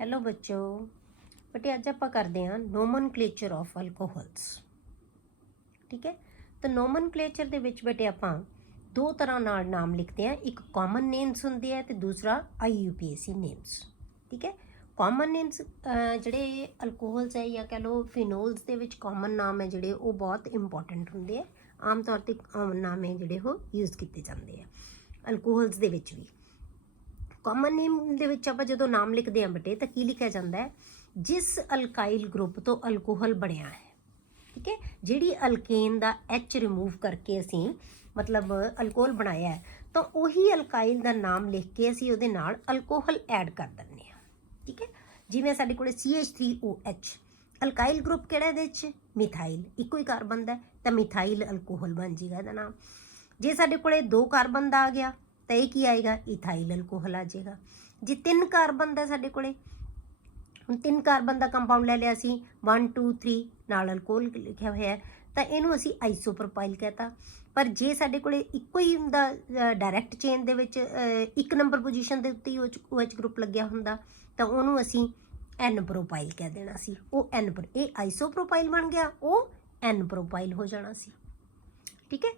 Hello बच्चों बटे अज आप करते हैं नोमनक्लेचर ऑफ अल्कोहल्स। ठीक है, तो नोमनक्लेचर दे विच बटे आप दो तरह नाल नाम लिखते हैं, एक कॉमन नेम्स होंगे है तो दूसरा IUPAC नेम्स। ठीक है, कॉमन नेम्स जोड़े अल्कोहल्स है या कह लो फिनोल्स के कॉमन नाम है जोड़े वो बहुत इंपॉर्टेंट होंगे है, आम तौर पर कॉमन नाम है जोड़े वो यूज़ किए जाते हैं अल्कोहल्स के भी। कॉमन नेम ਦੇ ਵਿੱਚ ਆਪਾਂ ਜਦੋਂ ਨਾਮ ਲਿਖਦੇ ਹਾਂ ਬਟੇ ਤਾਂ ਕੀ ਲਿਖਿਆ ਜਾਂਦਾ ਹੈ, ਜਿਸ ਅਲਕਾਈਲ ਗਰੁੱਪ ਤੋਂ ਅਲਕੋਹਲ ਬਣਿਆ ਹੈ। ਠੀਕ ਹੈ, ਜਿਹੜੀ ਅਲਕੇਨ ਦਾ H ਰਿਮੂਵ ਕਰਕੇ ਅਸੀਂ ਮਤਲਬ ਅਲਕੋਹਲ ਬਣਾਇਆ ਹੈ ਤਾਂ ਉਹੀ ਅਲਕਾਈਲ ਦਾ ਨਾਮ ਲਿਖ ਕੇ ਅਸੀਂ ਉਹਦੇ ਨਾਲ ਅਲਕੋਹਲ ਐਡ ਕਰ ਦਿੰਦੇ ਹਾਂ। ਠੀਕ ਹੈ, ਜਿਵੇਂ ਸਾਡੇ ਕੋਲੇ CH3OH ਅਲਕਾਈਲ ਗਰੁੱਪ ਕਿਹੜਾ ਇਹਦੇ ਵਿੱਚ ਮਿਥਾਈਲ, ਇੱਕੋ ਹੀ ਕਾਰਬਨ ਦਾ ਤਾਂ ਮਿਥਾਈਲ ਅਲਕੋਹਲ ਬਣ ਜਾਏਗਾ ਇਹਦਾ ਨਾਮ। ਜੇ ਸਾਡੇ ਕੋਲੇ 2 ਕਾਰਬਨ ਦਾ ਆ ਗਿਆ तो यह की आएगा इथाइल अल्कोहल आ जाएगा। जे 3 कार्बन का साढ़े को 3 कार्बन का कंपाउंड ले लिया असी 1 2 3 नाल अल्कोहल लिखा हुआ है तो इनू असी आइसोप्रोपाइल कहता। पर जे साढ़े को इक्को ही हुंदा डायरैक्ट चेन दे विच 1 नंबर पोजीशन के उत्ते OH ग्रुप लग्या हुंदा तो उहनू असी N प्रोपाइल कह देना सी। वो N प्रो ये आइसोप्रोपाइल बन गया, वो N प्रोपाइल हो जाना सी। ठीक है,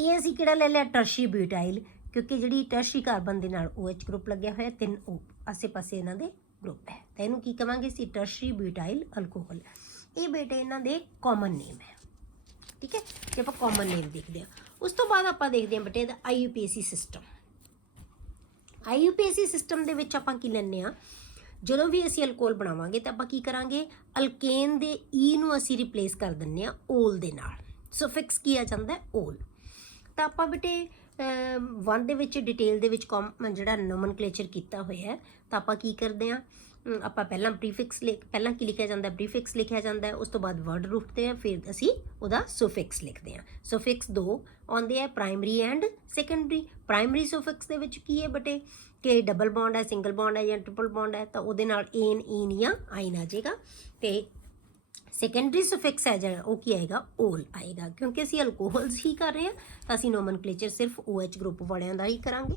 ये असी किहड़ा ले लिया टर्शी ब्यूटाइल, क्योंकि जी टर्शी कार्बन के नाल OH ग्रुप लग्या होया 3 O आसे पासे इन्हां दे ग्रुप है तो इनू की कहांगे सी टर्शी ब्यूटाइल अल्कोहल। ये बेटे इन्हां दे कॉमन नेम है। ठीक है, जो आप कॉमन नेम देखते हैं उस तो बाद आप देखते हैं बेटे IUPAC सिस्टम। IUPAC सिस्टम के विच आपां की लैंदे आ, ਜਦੋਂ भी ਅਸੀਂ ਅਲਕੋਹਲ ਬਣਾਵਾਂਗੇ ਤਾਂ ਆਪਾਂ ਕੀ ਕਰਾਂਗੇ, ਅਲਕੇਨ ਦੇ E ਨੂੰ ਅਸੀਂ ਰਿਪਲੇਸ ਕਰ ਦਿੰਦੇ ਆ ਓਲ ਦੇ ਨਾਲ। ਸਫਿਕਸ ਕੀ ਆ ਜਾਂਦਾ ਹੈ ਓਲ। ਤਾਂ ਆਪਾਂ ਬੇਟੇ 1 ਦੇ ਵਿੱਚ ਡਿਟੇਲ ਦੇ ਵਿੱਚ ਜਿਹੜਾ ਨੋਮਨਕਲੇਚਰ ਕੀਤਾ ਹੋਇਆ ਹੈ ਤਾਂ ਆਪਾਂ ਕੀ ਕਰਦੇ ਆ, ਆਪਾਂ ਪਹਿਲਾਂ ਪ੍ਰੀਫਿਕਸ ਪਹਿਲਾਂ ਕੀ ਲਿਖਿਆ ਜਾਂਦਾ, ਪ੍ਰੀਫਿਕਸ ਲਿਖਿਆ ਜਾਂਦਾ, ਉਸ ਤੋਂ ਬਾਅਦ ਵਰਡ ਰੁਕਦੇ ਆ, ਫਿਰ ਅਸੀਂ ਉਹਦਾ ਸੁਫਿਕਸ ਲਿਖਦੇ ਆ। ਸੁਫਿਕਸ 2 ਆਉਂਦੇ ਆ, ਪ੍ਰਾਇਮਰੀ ਐਂਡ ਸੈਕੰਡਰੀ। ਪ੍ਰਾਇਮਰੀ ਸੁਫਿਕਸ ਦੇ ਵਿੱਚ ਕੀ ਹੈ ਬੇਟੇ ਕਿ ਡਬਲ ਬੌਂਡ ਹੈ, ਸਿੰਗਲ ਬੌਂਡ ਹੈ ਜਾਂ ਟ੍ਰਿਪਲ ਬੌਂਡ ਹੈ ਤਾਂ ਉਹਦੇ ਨਾਲ ਏਨ ਈਨ ਜਾਂ ਆਈਨ ਆ ਜਾਏਗਾ। ਤੇ ਸੈਕੰਡਰੀ ਸੁਫਿਕਸ ਹੈ ਜਿਹੜਾ ਉਹ ਕੀ ਆਏਗਾ, ਓਲ ਆਏਗਾ। ਕਿਉਂਕਿ ਅਸੀਂ ਅਲਕੋਹਲਸ ਹੀ ਕਰ ਰਹੇ ਹਾਂ ਤਾਂ ਅਸੀਂ ਨੋਮਨਕਲੇਚਰ ਸਿਰਫ OH ਗਰੁੱਪ ਵਾਲਿਆਂ ਦਾ ਹੀ ਕਰਾਂਗੇ।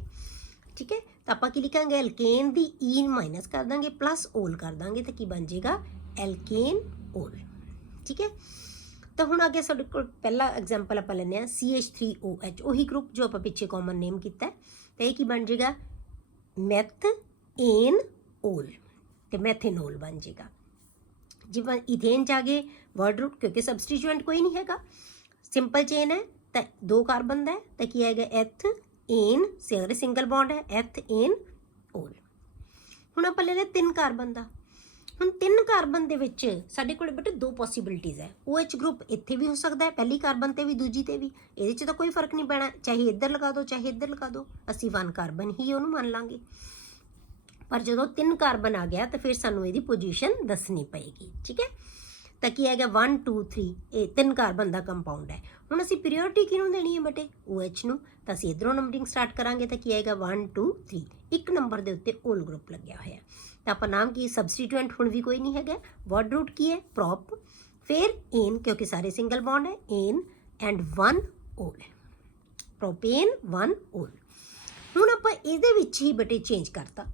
ਠੀਕ ਹੈ, ਤਾਂ ਆਪਾਂ ਕੀ ਲਿਖਾਂਗੇ, ਐਲਕੇਨ ਦੀ ਈਨ ਮਾਈਨਸ ਕਰ ਦਾਂਗੇ ਪਲੱਸ ਓਲ ਕਰ ਦਾਂਗੇ ਤਾਂ ਕੀ ਬਣ ਜਾਏਗਾ, ਐਲਕੇਨ ਓਲ। ਠੀਕ ਹੈ, ਤਾਂ ਹੁਣ ਅੱਗੇ ਸਾਡੇ ਕੋਲ ਪਹਿਲਾ ਐਗਜ਼ਾਮਪਲ ਆਪਾਂ ਲੈਂਦੇ ਹਾਂ CH3OH, ਉਹੀ ਗਰੁੱਪ ਜੋ ਆਪਾਂ ਪਿੱਛੇ ਕਾਮਨ ਨੇਮ ਕੀਤਾ ਤਾਂ ਇਹ ਕੀ ਬਣ ਜਾਏਗਾ, ਮੈਥਏਨ ਓਲ ਤੇ ਮੈਥੇਨੋਲ ਬਣ ਜਾਏਗਾ। जिवें इथेन च आ गए वर्ड रूट, क्योंकि सबसटीट्यूएंट कोई नहीं हैगा, सिंपल चेन है तो 2 कार्बन का तो की आएगा एथ एन, सिंगल बॉन्ड है एथ एन ओल। हुण आपां ले लिया 3 कार्बन का। हुण 3 कार्बन दे विच साडे कोल बेटे 2 पॉसिबिलिटीज़ है, OH ग्रुप इत्थे भी हो सकता है, पहली कार्बन ते भी दूजी ते भी, इहदे च तां कोई फर्क नहीं पैना, चाहे इधर लगा दो चाहे इधर लगा दो, असीं 1 कार्बन ही उहनूं मान लांगे। पर जो 3 कार्बन आ गया तो फिर सानू इसकी पोजीशन दसनी पएगी। ठीक है, तो की है 1 2 3 ये 3 कार्बन का कंपाउंड है। हुण असीं प्रियोरिटी किहनूं देनी है बेटे, OH नूं, तो असीं इधरों नंबरिंग स्टार्ट करांगे तो की आएगा 1 2 3, 1 नंबर के उत्ते ओल ग्रुप लग्या होया तो आपां नाम की सबसटीट्यूएंट हुण भी कोई नहीं हैगा, वर्ड रूट की है प्रॉप, फिर एन क्योंकि सारे सिंगल बॉन्ड है एन एंड 1 ओल, प्रोपेन 1 ओल। हुण आपां इहदे विच ही बेटे चेंज करता,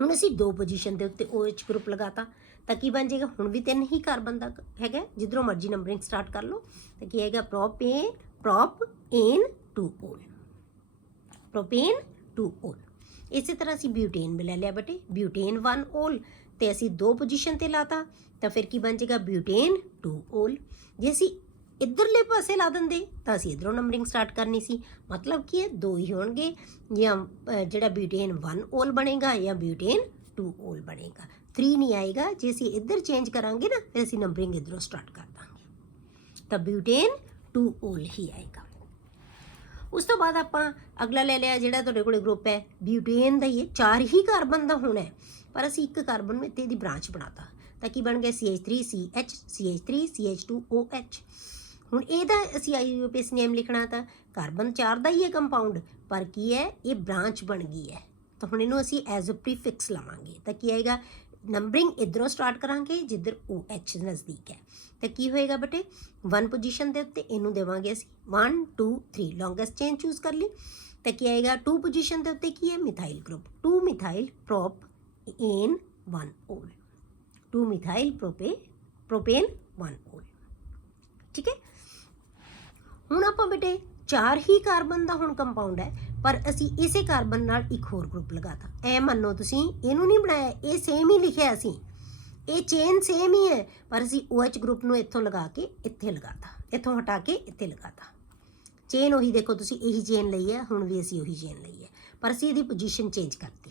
हुण असीं 2 पोजीशन के उत्ते OH ग्रुप लगाता तो की बन जाएगा, हुण भी 3 ही कार्बन का है, जिधरों मर्जी नंबरिंग स्टार्ट कर लो तो की आएगा प्रोपेन प्रॉप एन 2 ओल, प्रोपेन 2 ओल। इस तरह असीं ब्यूटेन में ले लिया बेटे, ब्यूटेन 1 ओल तो असीं 2 पोजीशन पर लाता तो फिर की बन जाएगा ब्यूटेन 2 ओल। जे असीं इधरले पासे ला देंगे तो असीं इधरों नंबरिंग स्टार्ट करनी सी, मतलब कि 2 ही होणगे, या जिहड़ा ब्यूटेन 1 ओल बनेगा या ब्यूटेन 2 ओल बनेगा, 3 नहीं आएगा। जे असीं इधर चेंज करांगे ना फिर असीं नंबरिंग इधरों स्टार्ट कर देंगे तो ब्यूटेन 2 ओल ही आएगा। उस तो बाद आपां अगला ले लिया जिहड़ा तुहाडे कोल ग्रुप है ब्यूटेन दा ही, 4 ही कार्बन का होना है पर असीं 1 कार्बन में इहदी ब्रांच बनाता तो की बन गया CH3CH CH3CH2OH। हुण ਇਹਦਾ ਅਸੀਂ IUPAC नेम लिखना था, कार्बन 4 का ही है कंपाउंड पर की है ये ब्रांच बन गई है तो हुण इहनूं असीं एज अ प्रीफिक्स लवांगे तो की आएगा, नंबरिंग इधरों स्टार्ट करांगे जिधर OH नज़दीक है तो की होएगा बेटे 1 पोजीशन के उत्ते इहनूं देवांगे असीं 1 2 3, लॉन्गेस्ट चेन चूज कर ली तो की आएगा 2 पोजीशन के उत्ते की है methyl group, 2 methyl propane 1 올, 2 methyl propane 1 올। ठीक है, ਹੁਣ ਆਪਾਂ ਬੇਟੇ 4 ਹੀ ਕਾਰਬਨ ਦਾ ਹੁਣ ਕੰਪਾਊਂਡ ਹੈ, ਪਰ ਅਸੀਂ ਇਸੇ ਕਾਰਬਨ ਨਾਲ ਇੱਕ ਹੋਰ ਗਰੁੱਪ ਲਗਾਤਾ। ਐ ਮੰਨੋ ਤੁਸੀਂ ਇਹਨੂੰ ਨਹੀਂ ਬਣਾਇਆ, ਇਹ ਸੇਮ ਹੀ ਲਿਖਿਆ ਅਸੀਂ, ਇਹ ਚੇਨ ਸੇਮ ਹੀ ਹੈ, ਪਰ ਅਸੀਂ OH ਗਰੁੱਪ ਨੂੰ ਇੱਥੋਂ ਲਗਾ ਕੇ ਇੱਥੇ ਲਗਾਤਾ, ਇੱਥੋਂ ਹਟਾ ਕੇ ਇੱਥੇ ਲਗਾਤਾ। ਚੇਨ ਉਹੀ ਦੇਖੋ ਤੁਸੀਂ, ਇਹੀ ਚੇਨ ਲਈ ਹੈ, ਹੁਣ ਵੀ ਅਸੀਂ ਉਹੀ ਚੇਨ ਲਈ ਹੈ, ਪਰ ਅਸੀਂ ਇਹਦੀ ਪੋਜੀਸ਼ਨ ਚੇਂਜ ਕਰਤੀ।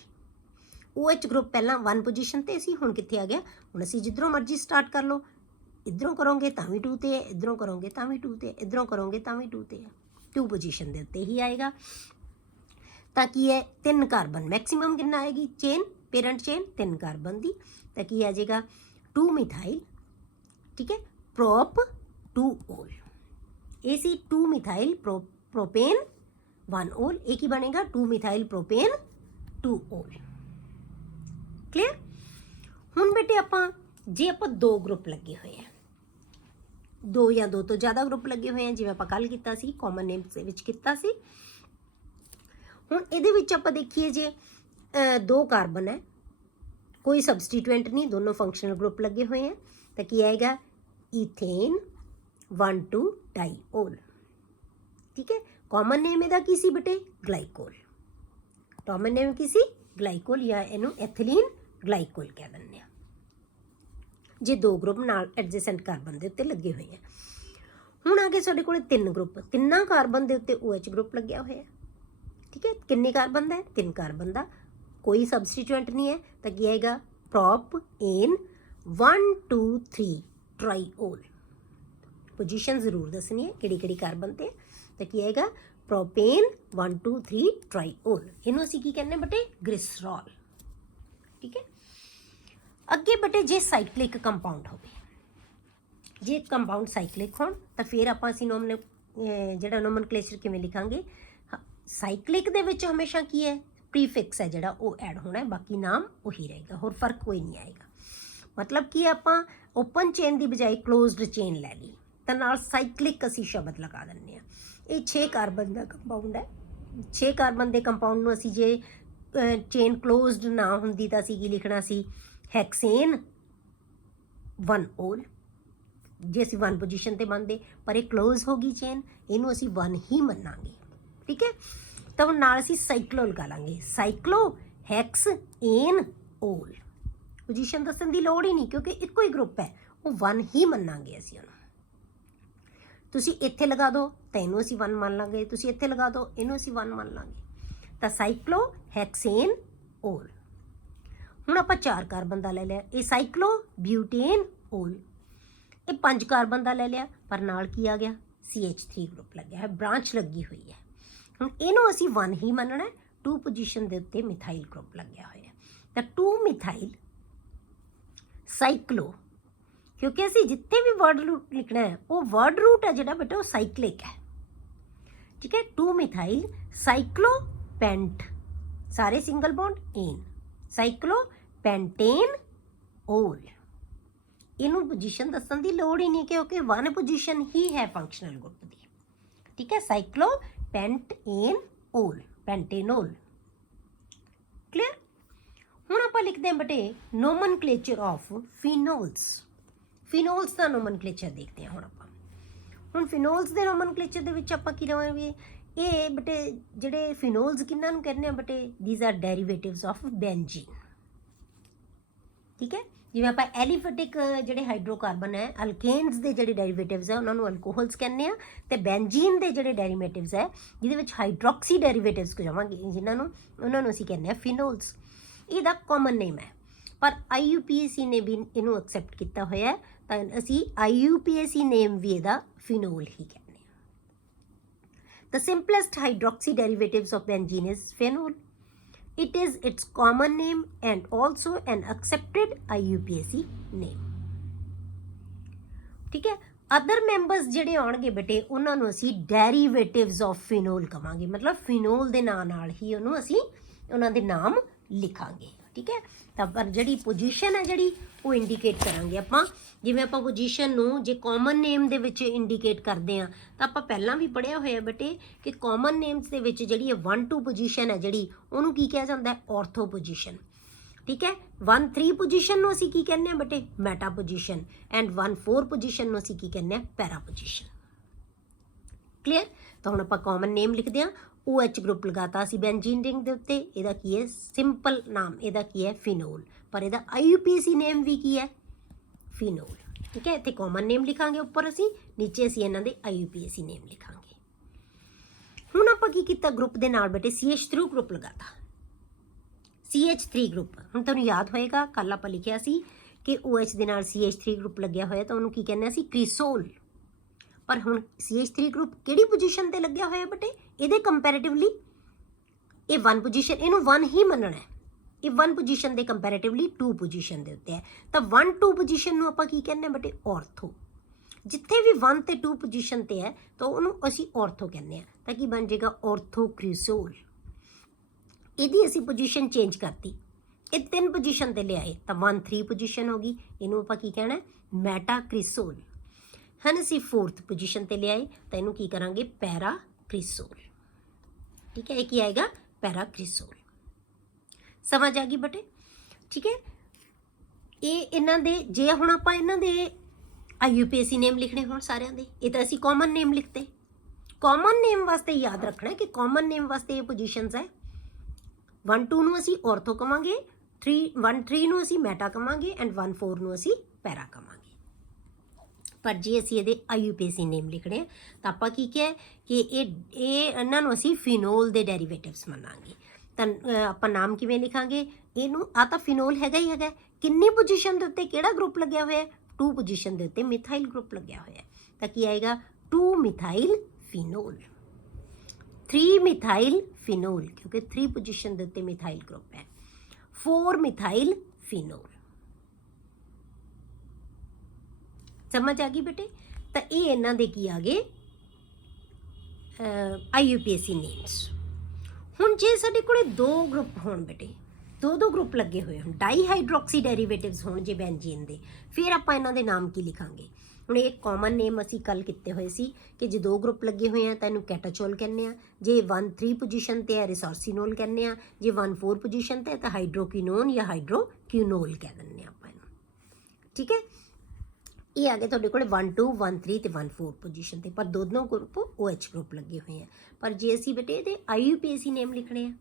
OH ਗਰੁੱਪ ਪਹਿਲਾਂ 1 ਪੋਜੀਸ਼ਨ ਤੇ ਸੀ, ਹੁਣ ਕਿੱਥੇ ਆ ਗਿਆ? ਹੁਣ ਅਸੀਂ ਜਿੱਧਰੋਂ ਮਰਜ਼ੀ ਸਟਾਰਟ ਕਰ ਲਓ, ਇੱਧਰੋਂ ਕਰੋਗੇ ਤਾਂ ਵੀ 2 ਤੇ ਹੈ, ਇੱਧਰੋਂ ਕਰੋਗੇ ਤਾਂ ਵੀ 2 ਤੇ ਹੈ, ਇੱਧਰੋਂ ਕਰੋਗੇ ਤਾਂ ਵੀ 2 ਤੇ ਹੈ, 2 ਪੋਜੀਸ਼ਨ ਦੇ ਉੱਤੇ ਹੀ ਆਏਗਾ। ਤਾਂ ਕੀ ਹੈ? 3 ਕਾਰਬਨ ਮੈਕਸਿਮਮ ਕਿੰਨਾ ਆਏਗੀ ਚੇਨ, ਪੇਰੈਂਟ ਚੇਨ 3 ਕਾਰਬਨ ਦੀ, ਤਾਂ ਕੀ ਆ ਜਾਏਗਾ 2 ਮਿਥਾइल, ठीक है, प्रोप 2 올। ਇਹ ਸੀ 2 ਮਿਥਾइल प्रोपेन 1 올, ਇਹ ਕੀ ਬਣੇਗਾ 2 ਮਿਥਾइल प्रोपेन 2 올। ਕਲੀਅਰ? ਹੁਣ ਬੇਟੇ ਆਪਾਂ ਜੇ ਆਪਾਂ 2 ਗਰੁੱਪ ਲੱਗੇ ਹੋਏ ਆ, 2 ਜਾਂ 2 ਤੋਂ ਜ਼ਿਆਦਾ ਗਰੁੱਪ ਲੱਗੇ ਹੋਏ ਆ, ਜਿਵੇਂ ਆਪਾਂ ਕੱਲ ਕੀਤਾ ਸੀ ਕਾਮਨ ਨੇਮਸ ਦੇ ਵਿੱਚ ਕੀਤਾ ਸੀ। ਹੁਣ ਇਹਦੇ ਵਿੱਚ ਆਪਾਂ ਦੇਖੀਏ ਜੇ 2 ਕਾਰਬਨ ਹੈ, ਕੋਈ ਸਬਸਟੀਟੂਐਂਟ ਨਹੀਂ, ਦੋਨੋਂ ਫੰਕਸ਼ਨਲ ਗਰੁੱਪ ਲੱਗੇ ਹੋਏ ਆ, ਤਾਂ ਕੀ ਆਏਗਾ ਈਥੇਨ 1 2 डाइओल। ठीक है, कॉमन नेम ਇਹਦਾ ਕੀ ਸੀ ਬੇਟੇ? ਗਲਾਈਕੋਲ। ਕॉमन नेम ਕੀ ਸੀ? ਗਲਾਈਕੋਲ, ਜਾਂ ਇਹਨੂੰ ਐਥਲੀਨ ਗਲਾਈਕੋਲ ਕਹਿ ਦਿੰਦੇ ਆ, ਜੇ 2 ਗਰੁੱਪ ਨਾਲ ਐਡਜੈਸੈਂਟ ਕਾਰਬਨ ਦੇ ਉੱਤੇ ਲੱਗੇ ਹੋਏ ਆ। ਹੁਣ ਆ ਗਏ ਸਾਡੇ ਕੋਲ 3 ਗਰੁੱਪ, ਤਿੰਨਾਂ ਕਾਰਬਨ ਦੇ ਉੱਤੇ OH ਗਰੁੱਪ ਲੱਗਿਆ ਹੋਇਆ। ਠੀਕ ਹੈ, ਕਿੰਨੇ ਕਾਰਬਨ ਦਾ ਹੈ? 3 ਕਾਰਬਨ ਦਾ, ਕੋਈ ਸਬਸਟੀਟੂਐਂਟ ਨਹੀਂ ਹੈ, ਤਾਂ ਕੀ ਆਏਗਾ ਪ੍ਰੋਪ ਏਨ 1 2 3 ट्राइओल। पोजीशन जरूर दसनी है किहड़ी किहड़ी कार्बन ते, तो की आएगा प्रोपेन 1 2 3 ट्राइओल। इनू असीं की कहने बटे? ग्लिसरॉल। ठीक है, अगे बटे जे साइक्लिक कंपाउंड हो, जे कंपाउंड साइक्लिक हो तो फिर आपां असीं जिहड़ा नोमनक्लेचर किवें लिखांगे? साइक्लिक दे विच हमेशा की है प्रीफिक्स है जिहड़ा वो ऐड होना है, बाकी नाम वही रहेगा, होर फर्क कोई नहीं आएगा। मतलब कि आपां ओपन चेन की बजाय क्लोज्ड चेन लै ली, तो नाल साइक्लिक असी शब्द लगा दिंदे आ। ये 6 कार्बन का कंपाउंड है, 6 कार्बन के कंपाउंड नूं असी जे चेन क्लोज्ड ना हुंदी तां असी की लिखना सी? हैक्सेन 1 올। जे असी 1 पोजीशन ते बनदे, पर ये क्लोज हो गई चेन, इनू असी 1 ही मन्नांगे। ठीक है, तो हुण नाल असी साइक्लो लगा लांगे, साइक्लो हैक्स एन 올। पोजीशन दसन की लोड़ ही नहीं, क्योंकि एको ही ग्रुप है, वो 1 ही मन्नांगे असीं उहनूं। तुसीं इत्थे लगा दो तो इनू असीं 1 मान लांगे, तुसीं इत्थे लगा दो इनू असीं 1 मान लांगे। तो साइक्लो हैक्सेन 올। हुण आपां 4 कार्बन का ले लिया, ये साइक्लो ब्यूटेन 올। ये 5 कार्बन का ले लिया, पर नाल की आ गया? CH3 ग्रुप लग्या है, ब्रांच लगी हुई है। हुण इनू असीं 1 ही मनना है, 2 पोजीशन के उत्ते मिथाइल ग्रुप लग्या होया है, तो 2 मिथाइल साइक्लो, क्योंकि असी जितने भी वर्ड रूट लिखना है वो वर्ड रूट है जो बेटा वो साइक्लिक है। ठीक है, 2 मिथाइल साइक्लो पेंट, सारे सिंगल बॉन्ड एन, साइक्लो पेंटेन 올। इनू पोजीशन दसन की लोड़ ही नहीं, क्योंकि 1 पोजीशन ही है फंक्शनल ग्रुप की। ठीक है, साइक्लो पेंटेन 올, पेंटेनोल। क्लियर? हुण आपां लिखते हैं बटे नोमनक्लेचर ऑफ फिनोल्स। फिनोल्स का नोमनक्लेचर देखते हैं हुण आपां। हुण फिनोल्स के नोमनक्लेचर दे विच आपां की लवांगे? ये बटे जिहड़े फिनोल्स किन्हां नूं कहने बटे? These are derivatives of benzene. ठीक है, जिवें आपां एलिफेटिक जिहड़े हाइड्रोकार्बन है, अल्केन्स के जिहड़े डेरीवेटिव्स है उन्हां नूं अल्कोहल्स कहने आ, ते बेंजीन के जिहड़े डेरीवेटिव्स है जिहदे विच हाइड्रोक्सी डेरीवेटिव्स जावांगे, जिन्हां नूं उन्हां नूं असीं कहने आ फिनोल्स। ਇਹਦਾ कॉमन नेम है, पर IUPAC ने भी इनू एक्सेप्ट किया होया है, तो असी IUPAC नेम भी ਇਹਦਾ फिनोल ही कहने। The simplest hydroxy derivatives of benzene is phenol. It is its common name and also an accepted IUPAC name. ठीक है, अदर मैंबर्स ਜਿਹੜੇ ਆਉਣਗੇ ਬੇਟੇ ਉਹਨਾਂ ਨੂੰ ਅਸੀਂ ਡੈਰੀਵੇਟਿਵਸ ਆਫ ਫਿਨੋਲ ਕਵਾਂਗੇ, ਮਤਲਬ ਫਿਨੋਲ ਦੇ ਨਾਂ ਨਾਲ ਹੀ ਉਹਨੂੰ ਅਸੀਂ ਉਹਨਾਂ ਦੇ ਨਾਮ ਲਿਖਾਂਗੇ। ठीक है, ਤਾਂ ਪਰ ਜਿਹੜੀ ਪੋਜੀਸ਼ਨ ਹੈ ਜਿਹੜੀ ਉਹ ਇੰਡੀਕੇਟ ਕਰਾਂਗੇ ਆਪਾਂ। ਜਿਵੇਂ ਆਪਾਂ ਪੋਜੀਸ਼ਨ ਨੂੰ ਜੇ ਕਾਮਨ ਨੇਮ ਦੇ ਵਿੱਚ ਇੰਡੀਕੇਟ ਕਰਦੇ ਆ, ਤਾਂ ਆਪਾਂ ਪਹਿਲਾਂ ਵੀ ਪੜ੍ਹਿਆ ਹੋਇਆ ਬੇਟੇ ਕਿ ਕਾਮਨ ਨੇਮਸ ਦੇ ਵਿੱਚ ਜਿਹੜੀ 1 2 ਪੋਜੀਸ਼ਨ ਹੈ ਜਿਹੜੀ ਉਹਨੂੰ ਕੀ ਕਿਹਾ ਜਾਂਦਾ ਹੈ? ਆਰਥੋ ਪੋਜੀਸ਼ਨ। ठीक है। 1 3 पोजीशन ਨੂੰ ਅਸੀਂ ਕੀ ਕਹਿੰਦੇ ਆ ਬੇਟੇ ਮੈਟਾ ਪੋਜੀਸ਼ਨ ਐਂਡ 1 4 ਪੋਜੀਸ਼ਨ ਨੂੰ ਅਸੀਂ ਕੀ ਕਹਿੰਦੇ ਆ ਪੈਰਾ ਪੋਜੀਸ਼ਨ। ਕਲੀਅਰ। ਤਾਂ ਹੁਣ ਆਪਾਂ ਕਾਮਨ ਨੇਮ ਲਿਖਦੇ ਆ। OH ਗਰੁੱਪ ਲਗਾਤਾ ਅਸੀਂ ਬੈਂਜ਼ੀਨ ਰਿੰਗ ਦੇ ਉੱਤੇ, ਇਹਦਾ ਕੀ ਹੈ ਸਿੰਪਲ ਨਾਮ, ਇਹਦਾ ਕੀ ਹੈ ਫਿਨੋਲ, ਪਰ ਇਹਦਾ IUPAC ਨੇਮ ਵੀ ਕੀ ਹੈ ਫਿਨੋਲ। ਠੀਕ ਹੈ। ਇੱਥੇ ਕਾਮਨ ਨੇਮ ਲਿਖਾਂਗੇ ਉੱਪਰ, ਅਸੀਂ ਨੀਚੇ ਅਸੀਂ ਇਹਨਾਂ ਦੇ IUPAC ਨੇਮ ਲਿਖਾਂਗੇ। ਹੁਣ ਆਪਾਂ ਕੀ ਕੀਤਾ ਗਰੁੱਪ ਦੇ ਨਾਲ ਬੇਟੇ CH3 ਗਰੁੱਪ ਲਗਾਤਾ। CH3 ਗਰੁੱਪ ਹੁਣ ਤੁਹਾਨੂੰ ਯਾਦ ਹੋਏਗਾ ਕੱਲ ਆਪਾਂ ਲਿਖਿਆ ਸੀ ਕਿ OH ਦੇ ਨਾਲ CH3 ਗਰੁੱਪ ਲੱਗਿਆ ਹੋਇਆ ਤਾਂ ਉਹਨੂੰ ਕੀ ਕਹਿੰਦੇ ਸੀ ਕ੍ਰਿਸੋਲ। ਪਰ ਹੁਣ CH3 ਗਰੁੱਪ ਕਿਹੜੀ ਪੋਜੀਸ਼ਨ ਤੇ ਲੱਗਿਆ ਹੋਇਆ ਬੇਟੇ ਇਹਦੇ ਕੰਪੈਰੀਟਿਵਲੀ ਇਹ 1 ਪੋਜੀਸ਼ਨ, ਇਹਨੂੰ 1 ਹੀ ਮੰਨਣਾ ਹੈ। ਇਹ 1 ਪੋਜੀਸ਼ਨ ਦੇ ਕੰਪੈਰੀਟਿਵਲੀ 2 ਪੋਜੀਸ਼ਨ ਦੇ ਉੱਤੇ ਹੈ ਤਾਂ 1 2 ਪੋਜੀਸ਼ਨ ਨੂੰ ਆਪਾਂ ਕੀ ਕਹਿੰਦੇ ਬੇਟੇ ਔਰਥੋ। ਜਿੱਥੇ ਵੀ 1 ਤੇ 2 ਪੋਜੀਸ਼ਨ ਤੇ ਹੈ ਤਾਂ ਉਹਨੂੰ ਅਸੀਂ ਔਰਥੋ ਕਹਿੰਦੇ ਆ। ਤਾਂ ਕੀ ਬਣ ਜਾਏਗਾ ਔਰਥੋ ਕ੍ਰਿਸੋਲ। ਇਹਦੀ ਅਸੀਂ ਪੋਜੀਸ਼ਨ ਚੇਂਜ ਕਰਤੀ, ਇਹ 3 ਪੋਜੀਸ਼ਨ ਤੇ ਲਿਆਏ ਤਾਂ 1 3 ਪੋਜੀਸ਼ਨ ਹੋ ਗਈ, ਇਹਨੂੰ ਆਪਾਂ ਕੀ ਕਹਿਣਾ ਮੈਟਾ ਕ੍ਰਿਸੋਲ। ਹਨ ਅਸੀਂ 4th ਪੋਜੀਸ਼ਨ ਤੇ ਲਿਆਏ ਤਾਂ ਇਹਨੂੰ ਕੀ ਕਰਾਂਗੇ ਪੈਰਾ ਕ੍ਰਿਸੋਲ। ਠੀਕ ਹੈ। ਇਹ ਕੀ ਆਏਗਾ ਪੈਰਾ ਕ੍ਰਿਸੋਲ। ਸਮਝ ਆ ਗਈ ਬੇਟੇ। ਠੀਕ ਹੈ। ਇਹ ਇਹਨਾਂ ਦੇ ਜੇ ਹੁਣ ਆਪਾਂ ਇਹਨਾਂ ਦੇ IUPAC ਨੇਮ ਲਿਖਣੇ ਹੋਣ ਸਾਰਿਆਂ ਦੇ, ਇਹ ਤਾਂ ਅਸੀਂ ਕਾਮਨ ਨੇਮ ਲਿਖਤੇ। ਕਾਮਨ ਨੇਮ ਵਾਸਤੇ ਯਾਦ ਰੱਖਣਾ ਕਿ ਕਾਮਨ ਨੇਮ ਵਾਸਤੇ ਇਹ ਪੋਜੀਸ਼ਨਸ ਹੈ 1 2 ਨੂੰ ਅਸੀਂ ਔਰਥੋ ਕਵਾਂਗੇ, 1 3 ਨੂੰ ਅਸੀਂ ਮੈਟਾ ਕਵਾਂਗੇ ਐਂਡ 1 4 ਨੂੰ ਅਸੀਂ ਪੈਰਾ ਕਵਾਂਗੇ। ਪਰ ਜੇ ਅਸੀਂ ਇਹਦੇ IUPAC ਨੇਮ ਲਿਖਣੇ ਤਾਂ ਆਪਾਂ ਕੀ ਕਿਹਾ ਕਿ ਇਹ ਇਹਨਾਂ ਨੂੰ ਅਸੀਂ ਫਿਨੋਲ ਦੇ ਡੈਰੀਵੇਟਿਵਸ ਮੰਨਾਂਗੇ। ਤਾਂ ਆਪਾਂ ਨਾਮ ਕਿਵੇਂ ਲਿਖਾਂਗੇ ਇਹਨੂੰ, ਆ ਤਾਂ ਫਿਨੋਲ ਹੈਗਾ ਹੀ ਹੈਗਾ। ਕਿੰਨੀ ਪੋਜੀਸ਼ਨ ਦੇ ਉੱਤੇ ਕਿਹੜਾ ਗਰੁੱਪ ਲੱਗਿਆ ਹੋਇਆ 2 ਪੋਜੀਸ਼ਨ ਦੇ ਉੱਤੇ ਮਿਥਾਈਲ ਗਰੁੱਪ ਲੱਗਿਆ ਹੋਇਆ ਤਾਂ ਕੀ ਆਏਗਾ 2 ਮਿਥਾਈਲ ਫਿਨੋਲ, 3 ਮਿਥਾਈਲ ਫਿਨੋਲ ਕਿਉਂਕਿ 3 ਪੋਜੀਸ਼ਨ ਦੇ ਉੱਤੇ ਮਿਥਾਈਲ ਗਰੁੱਪ ਹੈ, 4 ਮਿਥਾਈਲ ਫਿਨੋਲ। ਸਮਝ ਆ ਗਈ ਬੇਟੇ। ਤਾਂ ਇਹ ਇਹਨਾਂ ਦੇ ਕੀ ਆ ਗਏ IUPAC ਨੇਮਸ। ਹੁਣ ਜੇ ਸਾਡੇ ਕੋਲੇ 2 ਗਰੁੱਪ ਹੋਣ ਬੇਟੇ, 2 ਗਰੁੱਪ ਲੱਗੇ ਹੋਏ ਹੋਣ, ਡਾਈਹਾਈਡਰੋਕਸੀ ਡੈਰੀਵੇਟਿਵਸ ਹੋਣ ਜੇ ਬੈਂਜ਼ੀਨ ਦੇ, ਫਿਰ ਆਪਾਂ ਇਹਨਾਂ ਦੇ ਨਾਮ ਕੀ ਲਿਖਾਂਗੇ। ਹੁਣ ਇਹ ਕਾਮਨ ਨੇਮ ਅਸੀਂ ਕੱਲ ਕੀਤੇ ਹੋਏ ਸੀ ਕਿ ਜੇ 2 ਗਰੁੱਪ ਲੱਗੇ ਹੋਏ ਆ ਤਾਂ ਇਹਨੂੰ ਕੈਟਾਚੋਲ ਕਹਿੰਦੇ ਆ, ਜੇ 1 3 ਪੋਜੀਸ਼ਨ ਤੇ ਹੈ ਰਿਸੋਰਸੀਨੋਲ ਕਹਿੰਦੇ ਆ, ਜੇ 1 4 ਪੋਜੀਸ਼ਨ ਤੇ ਹੈ ਤਾਂ ਹਾਈਡਰੋਕਿਨੋਨ ਜਾਂ ਹਾਈਡਰੋਕਿਊਨੋਲ ਕਹਿ ਦਿੰਦੇ ਆ ਆਪਾਂ ਇਹਨੂੰ। ਠੀਕ ਹੈ। ਇਹ ਆ ਗਏ ਤੁਹਾਡੇ ਕੋਲ 1 2 1 3 ਤੇ 1 4 ਪੋਜੀਸ਼ਨ ਤੇ, ਪਰ ਦੋਨੋਂ ਗਰੁੱਪ OH ਗਰੁੱਪ ਲੱਗੇ ਹੋਏ ਆ। ਪਰ ਜੇ ਅਸੀਂ ਬੇਟੇ ਇਹਦੇ IUPAC ਨੇਮ ਲਿਖਣੇ ਆ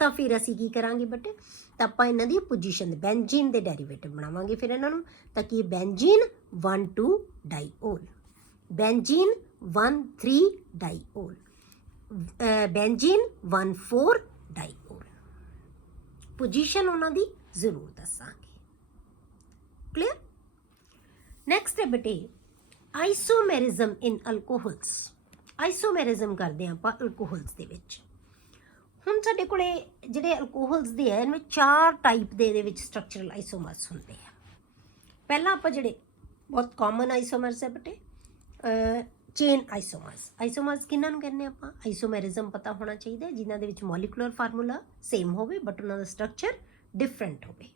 ਤਾਂ ਫਿਰ ਅਸੀਂ ਕੀ ਕਰਾਂਗੇ ਬੇਟੇ ਤਾਂ ਆਪਾਂ ਇਹਨਾਂ ਦੀ ਪੋਜੀਸ਼ਨ ਬੈਂਜ਼ੀਨ ਦੇ ਡੈਰੀਵੇਟਿਵ ਬਣਾਵਾਂਗੇ ਫਿਰ ਇਹਨਾਂ ਨੂੰ। ਤਾਂ ਕਿ ਬੈਂਜ਼ੀਨ 1 2 ਡਾਈਓਲ, ਬੈਂਜ਼ੀਨ 1 3 ਡਾਈਓਲ, ਬੈਂਜ਼ੀਨ 1 4 ਡਾਈਓਲ। ਪੋਜੀਸ਼ਨ ਉਹਨਾਂ ਦੀ ਜ਼ਰੂਰ ਦੱਸਾਂਗੇ। ਕਲੀਅਰ। ਨੈਕਸਟ ਹੈ ਬੇਟੇ ਆਈਸੋਮੈਰਿਜ਼ਮ ਇਨ ਅਲਕੋਹਲਸ। ਆਈਸੋਮੈਰਿਜ਼ਮ ਕਰਦੇ ਆਪਾਂ ਅਲਕੋਹਲਸ ਦੇ ਵਿੱਚ। ਹੁਣ ਸਾਡੇ ਕੋਲੇ ਜਿਹੜੇ ਅਲਕੋਹਲਸ ਦੇ ਆ ਇਹਨਾਂ ਵਿੱਚ 4 ਟਾਈਪ ਦੇ ਇਹਦੇ ਵਿੱਚ ਸਟਰਕਚਰਲ ਆਈਸੋਮਰਸ ਹੁੰਦੇ ਆ। ਪਹਿਲਾਂ ਆਪਾਂ ਜਿਹੜੇ ਬਹੁਤ ਕਾਮਨ ਆਈਸੋਮਰਸ ਹੈ ਬੇਟੇ ਚੇਨ ਆਈਸੋਮਰਸ। ਆਈਸੋਮਰਸ ਕਿਹਨਾਂ ਨੂੰ ਕਹਿੰਦੇ ਆਪਾਂ ਆਈਸੋਮੈਰਿਜ਼ਮ ਪਤਾ ਹੋਣਾ ਚਾਹੀਦਾ ਜਿਨ੍ਹਾਂ ਦੇ ਵਿੱਚ ਮੋਲੀਕੂਲਰ ਫਾਰਮੂਲਾ ਸੇਮ ਹੋਵੇ ਬਟ ਉਹਨਾਂ ਦਾ ਸਟਰਕਚਰ ਡਿਫਰੈਂਟ ਹੋਵੇ।